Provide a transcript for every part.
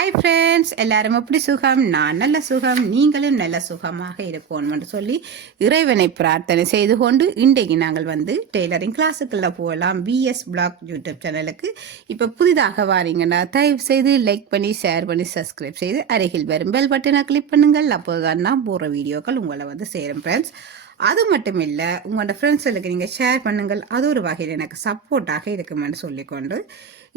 Hi friends, எல்லாரும் எப்படி சுகம்? நான் நல்ல சுகம், நீங்களும் நல்ல சுகமாக இருக்கணும்னு சொல்லி இறைவனை பிரார்த்தனை செய்து கொண்டு இன்றைக்கு நாங்கள் டெய்லரிங் கிளாஸுக்குள்ளே போகலாம். பிஎஸ் பிளாக் யூடியூப் சேனலுக்கு இப்போ புதிதாக வாரீங்கன்னா தயவு செய்து லைக் பண்ணி ஷேர் பண்ணி சப்ஸ்கிரைப் செய்து அருகில் வரும் பெல் பட்டனை கிளிக் பண்ணுங்கள். அப்போதுதான் நான் போகிற வீடியோக்கள் உங்களை சேரும் ஃப்ரெண்ட்ஸ். அது மட்டும் இல்லை, உங்களோட ஃப்ரெண்ட்ஸுக்கு நீங்கள் ஷேர் பண்ணுங்கள். அது ஒரு வகையில் எனக்கு சப்போர்ட்டாக இருக்குமென்னு சொல்லிக்கொண்டு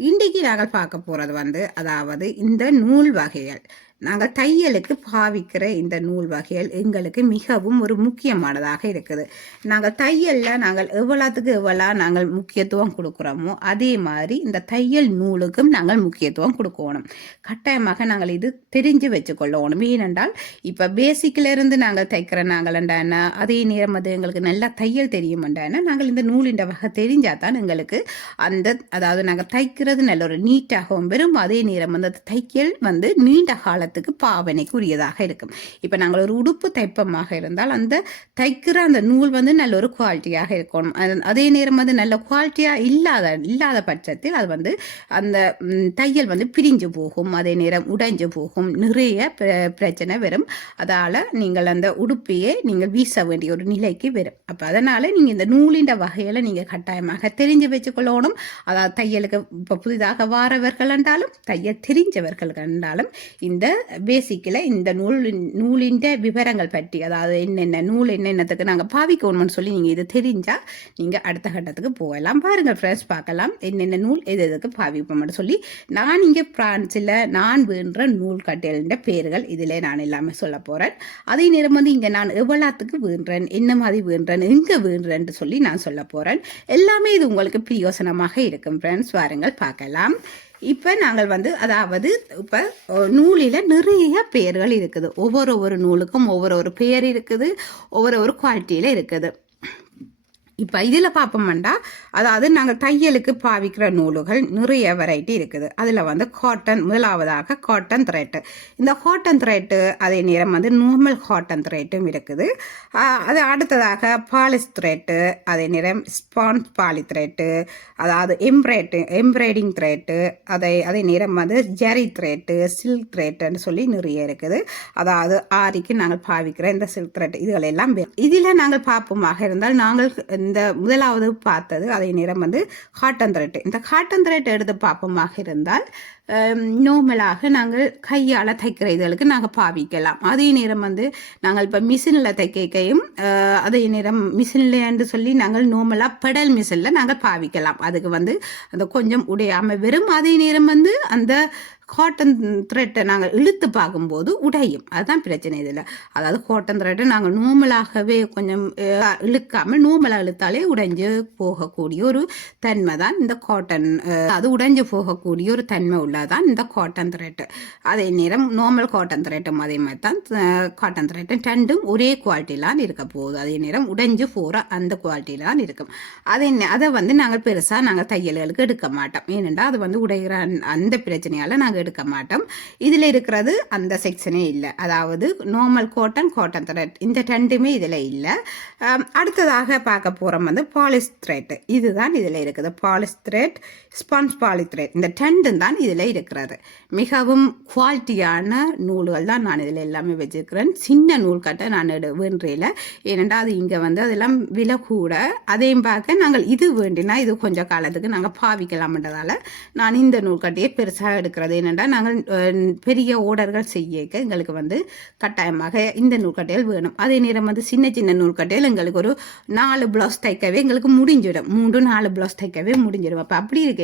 இன்றைக்கு நாங்கள் பார்க்க போகிறது அதாவது இந்த நூல் வகைகள், நாங்கள் தையலுக்கு பாவிக்கிற இந்த நூல் வகைகள் எங்களுக்கு மிகவும் ஒரு முக்கியமானதாக இருக்குது. நாங்கள் தையலில் நாங்கள் எவ்வளோத்துக்கு எவ்வளோ நாங்கள் முக்கியத்துவம் கொடுக்குறோமோ அதே மாதிரி இந்த தையல் நூலுக்கும் நாங்கள் முக்கியத்துவம் கொடுக்கணும். கட்டாயமாக நாங்கள் இது தெரிஞ்சு வச்சுக்கொள்ளணும். ஏனென்றால் இப்போ பேசிக்கிலேருந்து நாங்கள் தைக்கிற நாங்கள்ண்டானா அதே நேரம் எங்களுக்கு நல்லா தையல் தெரியுமெண்டானா நாங்கள் இந்த நூலின் வகை தெரிஞ்சால் தான் எங்களுக்கு அதாவது நாங்கள் தைக்கிறது நல்ல ஒரு நீட்டாகவும் வரும். அதே நேரம் அந்த தையல் நீண்ட காலத்துக்கு பாவனைக்குரியதாக இருக்கும். இப்போ நாங்கள் ஒரு உடுப்பு தைப்பமாக இருந்தால் அந்த தைக்கிற அந்த நூல் நல்ல ஒரு குவாலிட்டியாக இருக்கணும். அதே நேரம் நல்ல குவாலிட்டியாக இல்லாத பட்சத்தில் அது அந்த தையல் பிரிஞ்சு போகும், அதே நேரம் உடைஞ்சு போகும், நிறைய பிரச்சனை வரும். அதால் நீங்கள் அந்த உடுப்பையே நீங்கள் வீச வேண்டிய ஒரு நிலைக்கு வரும். அப்போ அதனால் நீங்கள் இந்த நூலின் வகையில் நீங்கள் கட்டாயமாக தெரிஞ்சு வச்சுக்கொள்ளணும். அதாவது தையலுக்கு இப்போ புதிதாக வாரவர்கள் என்றாலும் தையல் தெரிஞ்சவர்கள் என்றாலும் இந்த பேசிக்கில் இந்த நூலின் விவரங்கள் பற்றி, அதாவது என்னென்ன நூல் என்னென்னத்துக்கு நாங்கள் பாவிக்கணும்னு சொல்லி நீங்கள் இது தெரிஞ்சால் நீங்கள் அடுத்த கட்டத்துக்கு போகலாம். பாருங்கள் ஃப்ரெண்ட்ஸ், பார்க்கலாம் என்னென்ன நூல் எதுக்கு பாவிப்போம்னு சொல்லி. நான் இங்கே பிரான்ஸில் நான் வேண்ட நூல் கட்டைகளின் பேர்கள் இதில் நான் எல்லாமே சொல்ல போகிறேன். அதே நேரம் இங்கே நான் எவ்வளோத்துக்கு வேண்டுறேன், என்ன மாதிரி வேண்டுறேன், எங்கே வேண்டுறேன்னு சொல்லி நான் சொல்ல போகிறேன். எல்லாமே இது உங்களுக்கு பிரயோசனமாக இருக்கும் ஃப்ரெண்ட்ஸ். வாருங்கள் பார்க்கலாம். இப்போ நாங்கள் அதாவது இப்போ நூலில் நிறைய பெயர்கள் இருக்குது. ஒவ்வொரு நூலுக்கும் ஒவ்வொரு பெயர் இருக்குது, ஒவ்வொரு குவாலிட்டியில் இருக்குது. இப்போ இதில் பார்ப்போம்டா, அதாவது நாங்கள் தையலுக்கு பாவிக்கிற நூல்கள் நிறைய வெரைட்டி இருக்குது. அதில் காட்டன், முதலாவதாக காட்டன் த்ரெட்டு. இந்த காட்டன் த்ரெட்டு அதே நேரம் நார்மல் காட்டன் த்ரெட்டும் இருக்குது. அது அடுத்ததாக பாலிஸ் த்ரெட்டு, அதே நேரம் ஸ்பான்ஸ் பாலி த்ரெட்டு, அதாவது எம்ப்ராய்டிங் த்ரெட்டு, அதே நேரம் ஜெரி த்ரெட்டு, சில்க் த்ரெட்டுன்னு சொல்லி நிறைய இருக்குது. அதாவது ஆரிக்கு நாங்கள் பாவிக்கிற இந்த சில்க் த்ரெட் இதுகளெல்லாம் இதில் நாங்கள் பார்ப்போமாக இருந்தால் நாங்கள் இந்த முதலாவது பார்த்தது அதே நேரம் காட்டன் த்ரெட். இந்த காட்டன் த்ரெட் எடுத்து பார்ப்போமாக இருந்தால் நார்மலாக நாங்கள் கையால் தைக்கிற இதுகளுக்கு நாங்கள் பாவிக்கலாம். அதே நேரம் நாங்கள் இப்போ மிஷினில் தைக்கையும் அதே நேரம் மிஷின்லேன்னு சொல்லி நாங்கள் நார்மலாக பெடல் மிஷினில் நாங்கள் பாவிக்கலாம். அதுக்கு அந்த கொஞ்சம் உடையாமல் வரும். அதே நேரம் அந்த காட்டன் த்ரெட்டை நாங்கள் இழுத்து பார்க்கும்போது உடையும். அதுதான் பிரச்சனை இதில். அதாவது காட்டன் த்ரெட்டை நாங்கள் நார்மலாகவே கொஞ்சம் இழுக்காமல் நார்மலாக இழுத்தாலே உடைஞ்சு போகக்கூடிய ஒரு தன்மை தான் இந்த காட்டன். அது உடைஞ்சு போகக்கூடிய ஒரு தன்மை உள்ளதான் இந்த காட்டன் த்ரெட்டு. அதே நேரம் நார்மல் காட்டன் த்ரெட்டும் அதே மாதிரி தான். காட்டன் த்ரெட்டும் ரெண்டும் ஒரே குவாலிட்டியிலான் இருக்க போகுது. அதே நேரம் உடைஞ்சு போகிற அந்த குவாலிட்டியிலான் இருக்கும். அதை நாங்கள் பெருசாக நாங்கள் தையல்களுக்கு எடுக்க மாட்டோம். ஏனென்றால் அது உடைகிற அந்த பிரச்சனையால் நாங்கள் எடுக்க மாட்டோம். இதில் இருக்கிறது அந்த செக்ஷனே இல்லை. அதாவது நார்மல் காட்டன் த்ரெட் இந்த ரெண்டுமே இதில் இல்லை. அடுத்ததாக பார்க்க போகிறோம் பாலிஸ் த்ரெட். இதுதான் இதில் இருக்குது. பாலிஸ் த்ரெட், ஸ்பான்ஸ் பாலி த்ரெட், இந்த ரெண்டும் தான் இதில் இருக்கிறது. மிகவும் குவாலிட்டியான நூல்கள் தான் நான் இதில் எல்லாமே வச்சிருக்கிறேன். சின்ன நூல் கட்டை நான் வேண்டையில், ஏனென்றால் அது இங்கே அதெல்லாம் விலை கூட. அதையும் பார்க்க நாங்கள் இது வேண்டினா இது கொஞ்சம் காலத்துக்கு நாங்கள் பாவிக்கலாம்ன்றதால நான் இந்த நூல் கட்டையை பெருசாக எடுக்கிறது. ஏனென்றால் நாங்கள் பெரிய ஓர்டர்கள் செய்ய எங்களுக்கு கட்டாயமாக இந்த நூல்கட்டைகள் வேணும். அதே நேரம் சின்ன நூல்கட்டைகள் எங்களுக்கு ஒரு 4 ப்ளவுஸ் தைக்கவே எங்களுக்கு முடிஞ்சிடும். 3-4 ப்ளவுஸ் தைக்கவே முடிஞ்சிடும். அப்போ அப்படி இருக்க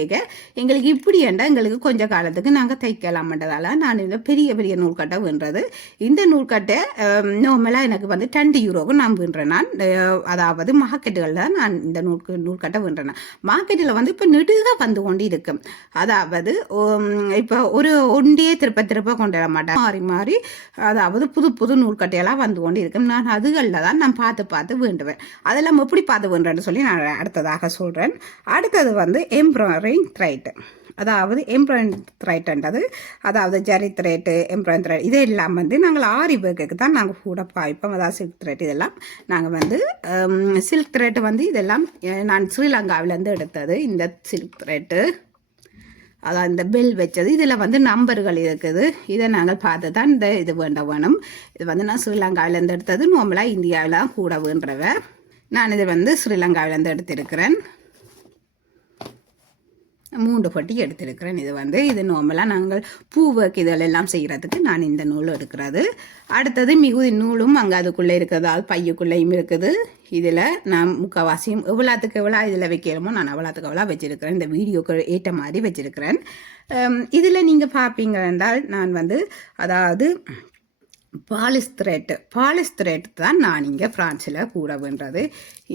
எங்களுக்கு இப்படி என்றால் எங்களுக்கு கொஞ்சம் காலத்துக்கு நாங்கள் தைக்கலாம்ன்றதால நான் இந்த பெரிய நூல்கட்டை வேண்டுறது. இந்த நூல்கட்டை நார்மலாக எனக்கு 2 யூரோவுக்கு நான் வேண்டுறேன். நான் அதாவது மார்க்கெட்டுகளில் தான் நான் இந்த நூல்கட்டை வேண்டுறேன். மார்க்கெட்டில் இப்போ நெடுக கொண்டு இருக்கும். அதாவது இப்போ ஒரு ஒண்டியே திருப்ப கொண்டு வர மாட்டேன். மாறி அதாவது புது நூல்கட்டையெல்லாம் கொண்டு இருக்கும். நான் அதுகளில் தான் நான் பார்த்து வேண்டுவேன். அதெல்லாம் எப்படி பார்த்து வேண்டுறேன்னு சொல்லி நான் அடுத்ததாக சொல்கிறேன். அடுத்தது எம்ப்ராய்டரிங் த்ரெட். அதாவது எம்ப்ராய்டரிங் த்ரெட்ன்றது அதாவது ஜரி த்ரெட்டு, எம்ப்ராய்டரிங் த்ரெட் இதெல்லாம் நாங்கள் ஆரி ஒர்க்குக்கு தான் நாங்கள் கூட பாய்ப்போம். அதாவது சில்க் த்ரெட் இதெல்லாம் நாங்கள் சில்க் த்ரெட்டு இதெல்லாம் நான் ஸ்ரீலங்காவிலேருந்து எடுத்தது. இந்த சில்க் த்ரெட்டு அதான் இந்த பெல் வச்சது. இதில் வந்து நம்பர்கள் இருக்குது. இதை நாங்கள் பார்த்து தான் இந்த இது வேணும். இது வந்து நான் ஸ்ரீலங்காவிலேருந்து எடுத்தது. நார்மலாக இந்தியாவில் கூட வேண்டவ. நான் இதை வந்து ஸ்ரீலங்காவிலேருந்து எடுத்திருக்கிறேன். 3 பட்டி எடுத்திருக்கிறேன். இது வந்து இது நார்மலாக நாங்கள் பூ ஒர்க் இதெல்லாம் செய்கிறதுக்கு நான் இந்த நூல் எடுக்கிறது. அடுத்தது மிகுதி நூலும் அங்கே அதுக்குள்ளே இருக்கிறது, பையுக்குள்ளேயும் இருக்குது. இதில் நான் முக்கால்வாசியும் எவ்வளோத்துக்கு எவ்வளோ இதில் வைக்கிறோமோ நான் அவ்வளோத்துக்கு எவ்வளோ வச்சுருக்கிறேன். இந்த வீடியோக்கு ஏற்ற மாதிரி வச்சுருக்கிறேன். இதில் நீங்கள் பார்ப்பீங்க என்றால் நான் வந்து அதாவது பாலிஸ்திரேட் தான் நான் இங்கே ஃப்ரான்ஸில் கூட வேண்டது.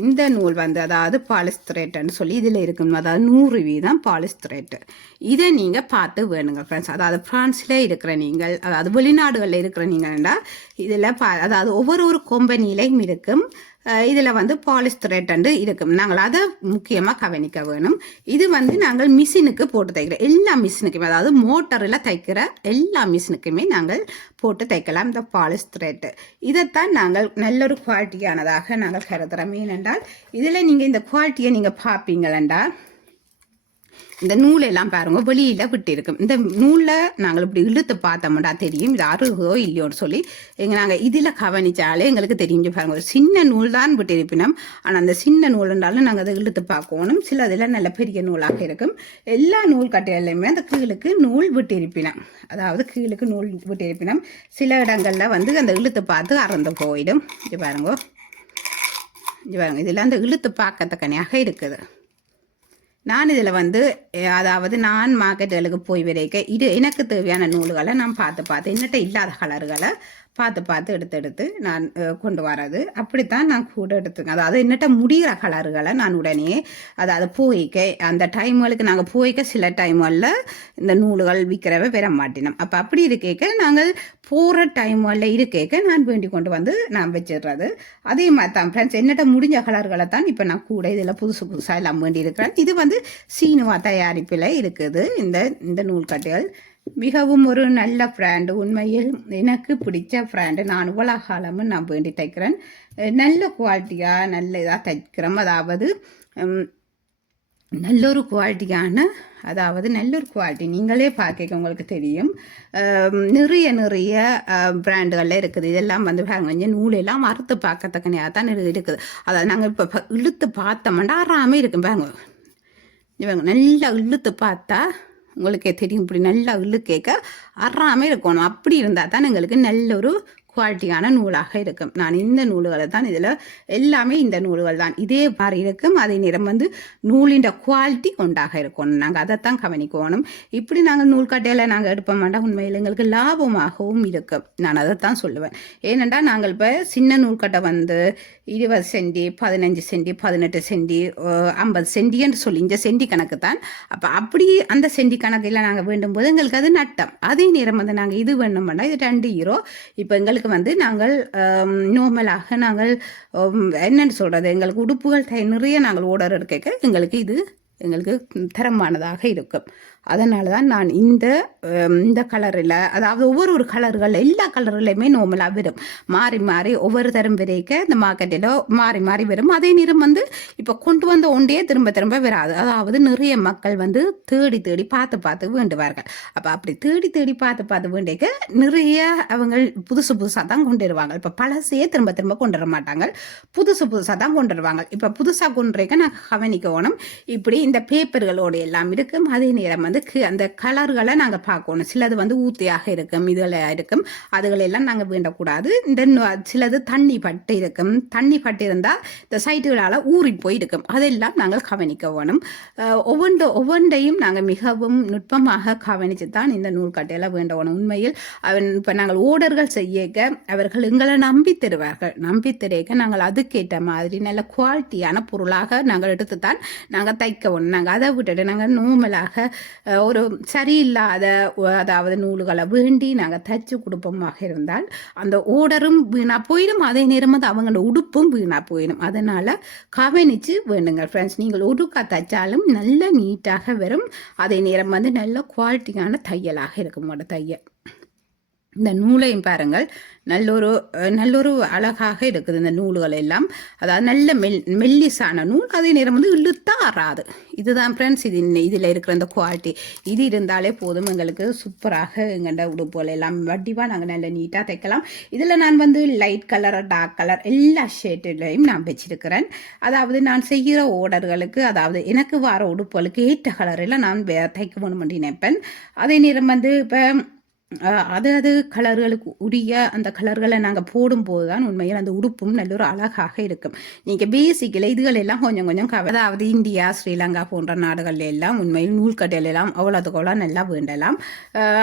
இந்த நூல் வந்து அதாவது பாலிஸ்திரேட்டுன்னு சொல்லி இதில் இருக்கும், அதாவது 100% பாலிஸ்திரேட்டு. இதை நீங்கள் பார்த்து வேணுங்க ஃப்ரெண்ட்ஸ். அதாவது ஃப்ரான்ஸில் இருக்கிற நீங்கள், அதாவது வெளிநாடுகளில் இருக்கிற நீங்கள்டா இதில் அதாவது ஒவ்வொரு கம்பெனியிலையும் இருக்கும். இதில் வந்து பாலிஸ்திரேட் இருக்கும். நாங்கள் அதை முக்கியமாக கவனிக்க வேணும். இது வந்து நாங்கள் மிஷினுக்கு போட்டு தைக்கிற எல்லா மிஷினுக்குமே, அதாவது மோட்டரில் தைக்கிற எல்லா மிஷினுக்குமே நாங்கள் போட்டு தைக்கலாம் இந்த பாலிஸ்திரேட்டு. இதைத்தான் நாங்கள் நல்ல ஒரு குவாலிட்டியானதாக நாங்கள் கருதுகிறோம். ஏனென்றால் இதில் நீங்கள் இந்த குவாலிட்டியை நீங்கள் பார்ப்பீங்களா, இந்த நூலெல்லாம் பாருங்க வெளியில் விட்டு இருக்கும். இந்த நூலில் நாங்கள் இப்படி இழுத்து பார்த்தோம்டா தெரியும் இது அருகோ இல்லையோன்னு சொல்லி நாங்கள் இதில் கவனிச்சாலே எங்களுக்கு தெரிஞ்சு பாருங்க. ஒரு சின்ன நூல் தான் விட்டு இருப்பினோம். ஆனால் அந்த சின்ன நூலுன்றாலும் நாங்கள் அதை இழுத்து பார்க்கணும். சில இதில் நல்ல பெரிய நூலாக இருக்கும். எல்லா நூல் கட்டையிலையுமே அந்த கீழுக்கு நூல் விட்டு இருப்பினோம், அதாவது கீழுக்கு நூல் விட்டு இருப்பினோம். சில இடங்களில் வந்து அந்த இழுத்து பார்த்து அறந்து போயிடும். இது பாருங்க, இதில் அந்த இழுத்து பார்க்கத்தக்கனையாக இருக்குது. நான் இதில் வந்து அதாவது நான் மார்க்கெட்டுகளுக்கு போய் வரைக்க இது எனக்கு தேவையான நூல்களை நான் பார்த்து என்னட்ட இல்லாத கலர்களை பார்த்து எடுத்து நான் கொண்டு வரது. அப்படித்தான் நான் கூட எடுத்துக்கேன். அதாவது என்னட்ட முடிகிற கலர்களை நான் உடனே அதாவது போய்க்க அந்த டைம்களுக்கு நாங்கள் போய்க்க சில டைம்களில் இந்த நூல்கள் விற்கிறவ பெற மாட்டினோம். அப்போ அப்படி இருக்கேக்க நாங்கள் போகிற டைம்களில் இருக்கேக்க நான் வேண்டி கொண்டு வந்து நான் வச்சிடுறது. அதே மாதிரி தான் ஃப்ரெண்ட்ஸ், என்னட்ட முடிஞ்ச கலர்களை தான் இப்போ நான் கூட இதில் புதுசாக எல்லாம் வேண்டி இருக்கிறேன். இது வந்து சீனுவா தயாரிப்பில் இருக்குது. இந்த நூல்கட்டுகள் மிகவும் ஒரு நல்ல பிராண்டு. உண்மையில் எனக்கு பிடிச்ச பிராண்டு. நான் இவ்வளோ காலமும் நான் வேண்டி தைக்கிறேன். நல்ல குவாலிட்டியாக நல்ல இதாக தைக்கிறோம். அதாவது நல்ல ஒரு குவாலிட்டியான, அதாவது நல்ல ஒரு குவாலிட்டி நீங்களே பார்க்க உங்களுக்கு தெரியும். நிறைய பிராண்டுகளில் இருக்குது. இதெல்லாம் வந்து கொஞ்சம் நூலெல்லாம் அறுத்து பார்க்கத்தக்கனையாக தான் இருக்குது. அதாவது நாங்கள் இப்போ இழுத்து பார்த்தோம்னா அறாமல் இருக்கும். இவங்க நல்லா இழுத்து பார்த்தா உங்களுக்கே தெரியும். இப்படி நல்லா இழுக்கேக்க அறாமல் இருக்கணும். அப்படி இருந்தால் தான் எங்களுக்கு நல்ல ஒரு குவாலிட்டியான நூலாக இருக்கும். நான் இந்த நூல்களை தான் இதில் எல்லாமே இந்த நூல்கள் தான் இதே மாதிரி இருக்கும். அதே நேரம் வந்து நூலின் குவாலிட்டி ஒன்றாக இருக்கணும். நாங்கள் அதைத்தான் கவனிக்கணும். இப்படி நாங்கள் நூல் கட்டையில் நாங்கள் எடுப்ப மாட்டோம். உண்மையில் எங்களுக்கு லாபமாகவும் இருக்கும். நான் அதைத்தான் சொல்லுவேன். ஏனென்றால் நாங்கள் இப்போ சின்ன நூல்கட்டை வந்து 20 சென்டி, 15 சென்டி, 18 சென்டி, 50 சென்டின்னு சொல்லி இந்த சென்டி கணக்கு தான். அப்போ அப்படி அந்த சென்டி கணக்கில் நாங்கள் வேண்டும் போது எங்களுக்கு அது நட்டம். அதே நேரம் வந்து நாங்கள் இது வேணும்னா இது 2 யூரோ. இப்போ எங்களுக்கு வந்து நாங்கள் நார்மலாக நாங்கள் என்னென்னு சொல்கிறது, எங்களுக்கு உடுப்புகள் நிறைய நாங்கள் ஆர்டர் எடுக்க எங்களுக்கு தரமானதாக இருக்கும். அதனால தான் நான் இந்த கலரில், அதாவது ஒவ்வொரு கலர்கள் எல்லா கலர்லையுமே நார்மலாக வரும். மாறி ஒவ்வொரு தரம் வரைக்க இந்த மார்க்கெட்டில் மாறி வரும். அதே நேரம் வந்து இப்போ கொண்டு வந்த ஒன்றே திரும்ப வராது. அதாவது நிறைய மக்கள் வந்து தேடி பார்த்து வேண்டுவார்கள். அப்போ அப்படி தேடி பார்த்து வேண்டிக்க நிறைய அவங்க புதுசாக தான் கொண்டு வருவாங்க. இப்போ பழசையே திரும்ப கொண்டு வர மாட்டாங்க. புதுசாக தான் கொண்டு வருவாங்க. இப்போ புதுசாக கொண்டு வரக்க நான் கவனிக்கணும். இப்படி இந்த பேப்பர்களோடு எல்லாம் இருக்கும். அதே நேரம் வந்து அந்த கலர்களை நாங்கள் பார்க்கணும். சிலது வந்து ஊத்தியாக இருக்கும், இதெல்லாம் இருக்கும். அதுகளெல்லாம் நாங்கள் வேண்டக்கூடாது. சிலது தண்ணி பட்டு இருக்கும். தண்ணி பட்டு இருந்தால் இந்த சைட்டுகளால் ஊறி போயிருக்கும். அதெல்லாம் நாங்கள் கவனிக்க வேணும். ஒவ்வொன்றையும் நாங்கள் மிகவும் நுட்பமாக கவனித்து தான் இந்த நூல்கட்டையில் வேண்டணும். உண்மையில் இப்போ நாங்கள் ஓர்டர்கள் செய்யக்க அவர்கள் எங்களை நம்பி தருவார்கள். நம்பி தருக நாங்கள் அதுக்கேற்ற மாதிரி நல்ல குவாலிட்டியான பொருளாக நாங்கள் எடுத்து தான் நாங்கள் தைக்கணும். நாங்கள் அதை விட்டுட்டு நாங்கள் நார்மலாக ஒரு சரியில்லாத அதாவது நூல்களை வேண்டி நாங்கள் தைச்சு கொடுப்போமாக இருந்தால் அந்த ஓர்டரும் வீணாக போயிடும். அதே நேரம் வந்து அவங்களோட உடுப்பும் வீணாக போயிடும். அதனால் கவனித்து வேண்டுங்க ஃப்ரெண்ட்ஸ். நீங்கள் உடுக்கா தைச்சாலும் நல்ல நீட்டாக வரும். அதே நேரம் வந்து நல்ல குவாலிட்டியான தையலாக இருக்கும் உங்களோட தையல். இந்த நூலையும் பாருங்கள் நல்லொரு அழகாக இருக்குது இந்த நூல்கள் எல்லாம். அதாவது நல்ல மெல்லிசான நூல், அதே நேரம் வந்து இழுத்தா ஆறாது. இதுதான் ஃப்ரெண்ட்ஸ் இதில் இருக்கிற இந்த குவாலிட்டி. இது இருந்தாலே போதும், எங்களுக்கு சூப்பராக எங்கள்ட உடுப்புகள் எல்லாம் வட்டிவாக நாங்கள் நல்ல நீட்டாக தைக்கலாம். இதில் நான் வந்து லைட் கலர், டார்க் கலர் எல்லா ஷேட்டுலையும் நான் வச்சிருக்கிறேன். அதாவது நான் செய்கிற ஓர்டர்களுக்கு, அதாவது எனக்கு வர உடுப்புகளுக்கு ஏற்ற கலரில் நான் தைக்க வேணும் நினைப்பேன். அதே நேரம் வந்து இப்போ அது கலர்களுக்கு உரிய அந்த கலர்களை நாங்கள் போடும்போது தான் உண்மையில் அந்த உடுப்பும் நல்ல ஒரு அழகாக இருக்கும். நீங்கள் பேசிக்கில் இதுகள் எல்லாம் கொஞ்சம் கொஞ்சம் அதாவது இந்தியா, ஸ்ரீலங்கா போன்ற நாடுகளில் எல்லாம் உண்மையில் நூல்கட்டையில் எல்லாம் அவ்வளோத்துக்கோலாம் நல்லா வேண்டலாம்.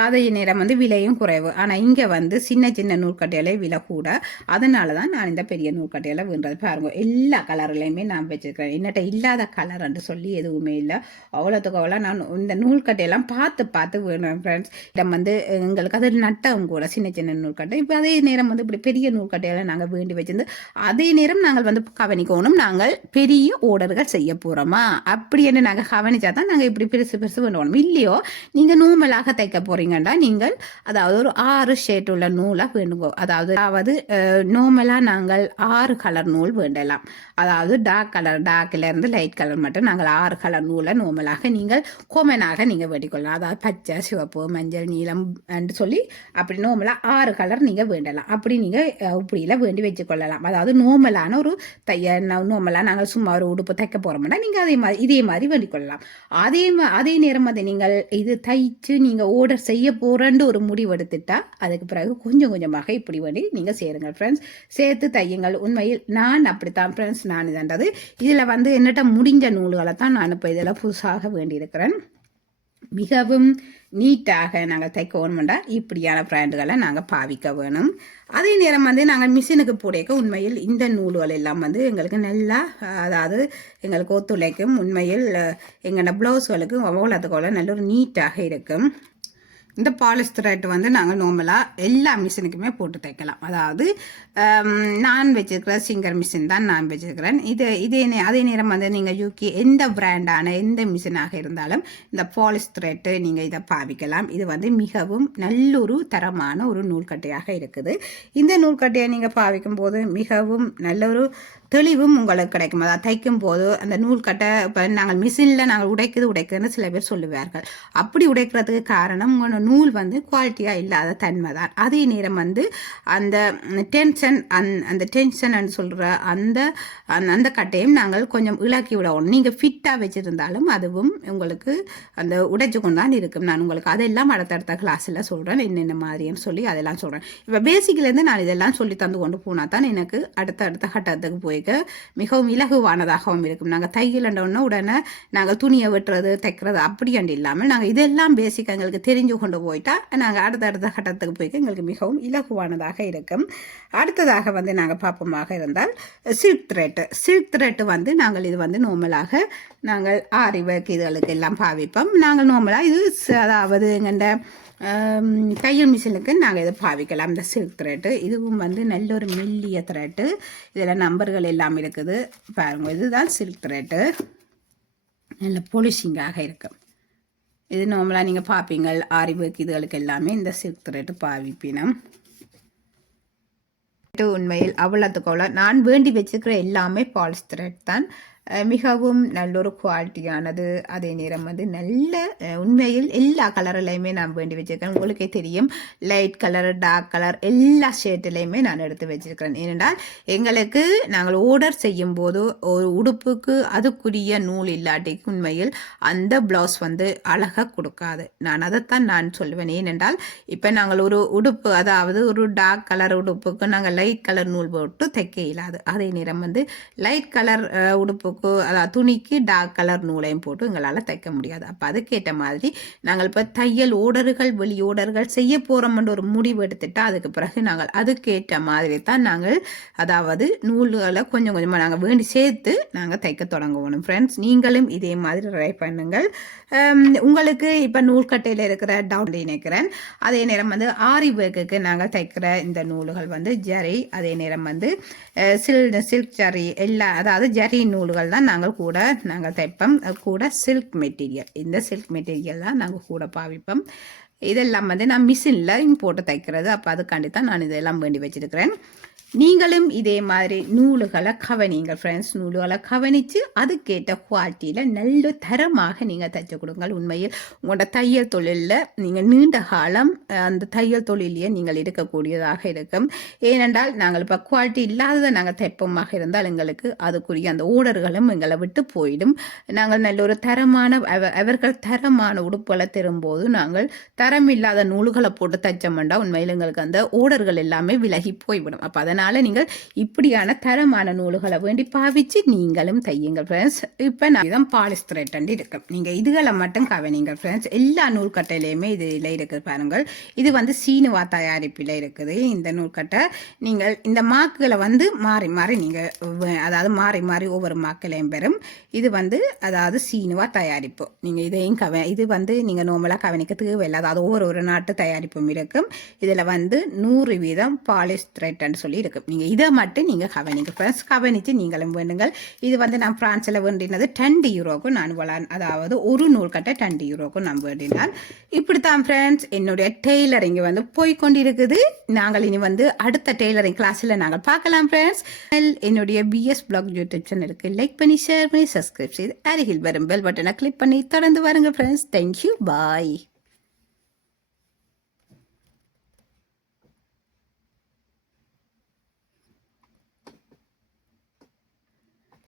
அதே நேரம் வந்து விலையும் குறைவு. ஆனால் இங்கே வந்து சின்ன சின்ன நூல்கட்டையில விலை கூட. அதனால தான் நான் இந்த பெரிய நூல்கட்டையில் வேண்டது. பாருங்க, எல்லா கலர்லையுமே நான் வச்சுருக்கிறேன். என்னட்ட இல்லாத கலர் என்று சொல்லி எதுவுமே இல்லை. அவ்வளோத்துக்கோலாம் நான் இந்த நூல்கட்டையெல்லாம் பார்த்து பார்த்து வேணும் ஃப்ரெண்ட்ஸ். இடம் வந்து எங்களுக்கு அது நட்டவும் கூட சின்ன சின்ன நூல்கட்டை. இப்போ அதே நேரம் வந்து இப்படி பெரிய நூல்கட்டையெல்லாம் நாங்கள் வேண்டி வச்சிருந்து அதே நேரம் நாங்கள் வந்து கவனிக்கணும், நாங்கள் பெரிய ஓர்டர்கள் செய்ய போகிறோமா அப்படி என்று நாங்கள் கவனிச்சா தான் நாங்கள் இப்படி பெருசு பெருசு வேண்டணும். இல்லையோ நீங்கள் நூமலாக தைக்க போகிறீங்கன்னா நீங்கள் அதாவது ஒரு 6 ஷேட் உள்ள நூலாக வேண்டுங்கோ. அதாவது நோமலாக நாங்கள் 6 கலர் நூல் வேண்டலாம். அதாவது டார்க்கிலேருந்து லைட் கலர் மட்டும் நாங்கள் 6 கலர் நூலை நோமலாக நீங்கள் கோமனாக நீங்கள் வேண்டிக்கொள்ளலாம். அதாவது பச்சை, சிவப்பு, மஞ்சள், நீலம் என்று சொல்லி அப்படி நோமலாக 6 கலர் நீங்கள் வேண்டலாம். அப்படி நீங்கள் இப்படியில் வேண்டி வச்சுக்கொள்ளலாம். அதாவது நோமலான ஒரு நோமலாக நாங்கள் சும்மா ஒரு உடுப்பு தைக்க போகிறோம்னா நீங்கள் இதே மாதிரி வேண்டிக்கொள்ளலாம். அதே நேரம் அதை நீங்கள் இது தைச்சு நீங்கள் ஆர்டர் செய்ய போகிறேன்னு ஒரு முடிவு எடுத்துட்டா அதுக்கு பிறகு கொஞ்சம் கொஞ்சமாக இப்படி வேண்டி நீங்கள் சேருங்க ஃப்ரெண்ட்ஸ். சேர்த்து தையுங்கள். உண்மையில் நான் அப்படித்தான் ஃப்ரெண்ட்ஸ், நான் இதன்றது இதில் வந்து என்னட்ட முடிஞ்ச நூல்களை தான் நான் இப்போ இதில் புதுசாக வேண்டியிருக்கிறேன். மிகவும் நீட்டாக நாங்கள் தைக்க வேணுமெண்டா இப்படியான பிராண்டுகளை நாங்கள் பாவிக்க வேணும். அதே நேரம் வந்து நாங்கள் மிஷினுக்கு போடைக்க உண்மையில் இந்த நூல்கள் எல்லாம் வந்து எங்களுக்கு நல்லா, அதாவது எங்களுக்கு ஒத்துழைக்கும். உண்மையில் எங்களோட ப்ளவுஸ்களுக்கு அவ்வளோத்துக்கு நல்ல ஒரு நீட்டாக இருக்கும். இந்த பாலிஷ் த்ரெட் வந்து நாங்கள் நார்மலாக எல்லா மிஷினுக்குமே போட்டு தைக்கலாம். அதாவது நான் வச்சுருக்கிற சிங்கர் மிஷின் தான் நான் வச்சுருக்கிறேன். அதே நேரம் வந்து நீங்கள் யூகே எந்த பிராண்டான எந்த மிஷினாக இருந்தாலும் இந்த பாலிஷ் த்ரெட்டு நீங்கள் இதை பாவிக்கலாம். இது வந்து மிகவும் நல்லொரு தரமான ஒரு நூல்கட்டையாக இருக்குது. இந்த நூல்கட்டையை நீங்கள் பாவிக்கும் போது மிகவும் நல்ல ஒரு தெளிவும் உங்களுக்கு கிடைக்கும். அதாவது தைக்கும் போது அந்த நூல்கட்டை இப்போ நாங்கள் மிஷினில் நாங்கள் உடைக்குதுன்னு சில பேர் சொல்லுவார்கள். அப்படி உடைக்கிறதுக்கு காரணம் உங்களோட நூல் வந்து குவாலிட்டியாக இல்லாத தன்மை தான். அதே நேரம் வந்து அந்த டென்ஷன் சொல்கிற அந்த கட்டையும் நாங்கள் கொஞ்சம் இலக்கி விடணும். நீங்கள் ஃபிட்டாக வச்சுருந்தாலும் அதுவும் உங்களுக்கு அந்த உடைச்சு கொண்டு தான் இருக்கும். நான் உங்களுக்கு அதெல்லாம் அடுத்தடுத்த கிளாஸில் சொல்கிறேன், என்னென்ன மாதிரின்னு சொல்லி அதெல்லாம் சொல்கிறேன். இப்போ பேசிக்லேருந்து நான் இதெல்லாம் சொல்லி தந்து கொண்டு போனால் தான் எனக்கு அடுத்த கட்டத்துக்கு போய் மிகவும் இலகுவானதாகவும் இருக்கும். நாங்கள் தையல்ன்றோன்னா உடனே நாங்கள் துணியை வெட்டுறது, தைக்கிறது அப்படி அண்டு இல்லாமல் நாங்கள் இதெல்லாம் பேசிக் எங்களுக்கு தெரிஞ்சு கொண்டு போயிட்டா நாங்கள் அடுத்த கட்டத்துக்கு போய் எங்களுக்கு மிகவும் இலகுவானதாக இருக்கும். அடுத்ததாக வந்து நாங்கள் பார்ப்போமாக இருந்தால் சில்க் த்ரெட்டு வந்து நாங்கள் இது வந்து நார்மலாக நாங்கள் ஆரி ஒர்க் இதுகளுக்கு எல்லாம் பாவிப்போம். நாங்கள் நார்மலாக இது அதாவது எங்கள்ட தையல் மிஷினுக்கு நாங்கள் இதை பாவிக்கலாம். இந்த சில்க் த்ரெட்டு இதுவும் வந்து நல்ல ஒரு மெல்லிய த்ரெட்டு. இதில் நம்பர்கள் எல்லாம் இருக்குது பாருங்க. இதுதான் சில்க் த்ரெட்டு, நல்ல பொலிஷிங்காக இருக்கும். இது நார்மலாக நீங்கள் பார்ப்பீங்கள் ஆரி ஒர்க் இதுகளுக்கு எல்லாமே இந்த சில்க் த்ரெட்டு பாவிப்பினம். உண்மையில் அவ்வளோத்துக்கு நான் வேண்டி வச்சுக்கிற எல்லாமே பாலிஷ் த்ரெட் தான். மிகவும் நல்ல ஒரு குவாலிட்டியானது. அதே நேரம் வந்து நல்ல உண்மையில் எல்லா கலர்லையுமே நான் வேண்டி வச்சுருக்கேன். உங்களுக்கே தெரியும், லைட் கலர், டார்க் கலர் எல்லா ஷேட்லையுமே நான் எடுத்து வச்சுருக்கிறேன். ஏனென்றால் எங்களுக்கு நாங்கள் ஆர்டர் செய்யும் போது ஒரு உடுப்புக்கு அதுக்குரிய நூல் இல்லாட்டிக்கு உண்மையில் அந்த ப்ளவுஸ் வந்து அழகாக கொடுக்காது. நான் அதைத்தான் நான் சொல்லுவேன். ஏனென்றால் இப்போ நாங்கள் ஒரு உடுப்பு, அதாவது ஒரு டார்க் கலர் உடுப்புக்கு நாங்கள் லைட் கலர் நூல் போட்டு தைக்க இயலாது. அதே நேரம் வந்து லைட் கலர் உடுப்பு அதாவது துணிக்கு டார்க் கலர் நூலையும் போட்டு எங்களால் தைக்க முடியாது. அப்போ அதுக்கேற்ற மாதிரி நாங்கள் இப்போ தையல் ஓடர்கள், வெளி ஓடர்கள் செய்ய போகிறோம்ன்ற ஒரு முடிவு எடுத்துட்டா அதுக்கு பிறகு நாங்கள் அதுக்கேற்ற மாதிரி தான் நாங்கள் அதாவது நூல்களை கொஞ்சம் கொஞ்சமாக நாங்கள் வேண்டி சேர்த்து நாங்கள் தைக்க தொடங்குவோம். ஃப்ரெண்ட்ஸ், நீங்களும் இதே மாதிரி ட்ரை பண்ணுங்கள். உங்களுக்கு இப்போ நூல்கட்டையில் இருக்கிற டவுன் நினைக்கிறேன். அதே நேரம் வந்து ஆரி ஒர்க்குக்கு நாங்கள் தைக்கிற இந்த நூல்கள் வந்து ஜரி, அதே நேரம் வந்து சில்க் ஜரி அதாவது ஜரி நூல்கள் தான் நாங்கள் தைப்போம். கூட சில்க் மெட்டீரியல், இந்த சில்க் மெட்டீரியல் தான் நாங்கள் கூட பாவிப்போம். இதெல்லாம் வந்து நான் மிஷினில் போட்டு தைக்கிறது. அப்போ அதுக்காண்டி தான் நான் இதெல்லாம் வேண்டி வச்சிருக்கிறேன். நீங்களும் இதே மாதிரி நூல்களை கவனிங்க ஃப்ரெண்ட்ஸ். நூல்களை கவனித்து அதுக்கேற்ற குவாலிட்டியில் நல்ல தரமாக நீங்கள் தைச்சு கொடுங்கள். உண்மையில் உங்களோட தையல் தொழிலில் நீங்கள் நீண்ட காலம் அந்த தையல் தொழிலையே நீங்கள் இருக்கக்கூடியதாக இருக்கும். ஏனென்றால் நாங்கள் இப்போ குவாலிட்டி இல்லாததை நாங்கள் தைப்பமாக இருந்தால் எங்களுக்கு அதுக்குரிய அந்த ஓர்டர்களும் எங்களை விட்டு போயிடும். நாங்கள் நல்ல ஒரு தரமான அவர்கள் தரமான உடுப்புகளை தரும்போது நாங்கள் தரம் இல்லாத நூல்களை போட்டு தைச்சோம்னா உண்மையில் எங்களுக்கு அந்த ஓர்டர்கள் எல்லாமே விலகி போய்விடும். அப்போ அதனால் நீங்கள் இப்படியான தரமான நூல்களை வேண்டி பாவிச்சு நீங்களும் தையுங்கள் ஃப்ரெண்ட்ஸ். இப்போ நான் இதான் பாலிஸ் த்ரெட் இருக்கும். நீங்கள் இதுகளை மட்டும் கவனிங்கள் ஃப்ரெண்ட்ஸ். எல்லா நூல்கட்டையிலையுமே இதில் இருக்குது பாருங்கள். இது வந்து சீனுவா தயாரிப்பில் இருக்குது. இந்த நூல்கட்டை நீங்கள் இந்த மாக்குகளை வந்து மாறி மாறி நீங்கள் அதாவது மாறி மாறி ஒவ்வொரு மாக்களையும் பெறும். இது வந்து அதாவது சீனுவா தயாரிப்பு. நீங்கள் இதையும் இது வந்து நீங்கள் நார்மலாக கவனிக்கிறதுக்கு இல்லை. அதாவது ஒவ்வொரு நாட்டு தயாரிப்பும் இருக்கும். இதில் வந்து 100% பாலிஸ் த்ரெட்ன்னு சொல்லி இருக்கும். நீங்கள் இதை மட்டும் நீங்கள் கவனிங்க ஃப்ரெண்ட்ஸ். கவனித்து நீங்களும் வேண்டுங்கள். இது வந்து நான் ஃப்ரான்ஸில் வேண்டினது 10 யூரோக்கு நான் அதாவது ஒரு நூல்கட்டை 10 யூரோக்கு நான் வேண்டினான். இப்படித்தான் ஃப்ரெண்ட்ஸ் என்னுடைய டெய்லரிங் வந்து போய்கொண்டிருக்குது. நாங்கள் இனி வந்து அடுத்த டெய்லரிங் கிளாஸில் நாங்கள் பார்க்கலாம் ஃப்ரெண்ட்ஸ். என்னுடைய பிஎஸ் பிளாக் யூடியூப் சேனலுக்கு லைக் பண்ணி ஷேர் பண்ணி சப்ஸ்கிரைப் செய்து அருகில் வரும் பெல் பட்டனை கிளிக் பண்ணி தொடர்ந்து வருங்க ஃப்ரெண்ட்ஸ். தேங்க்யூ, பாய்.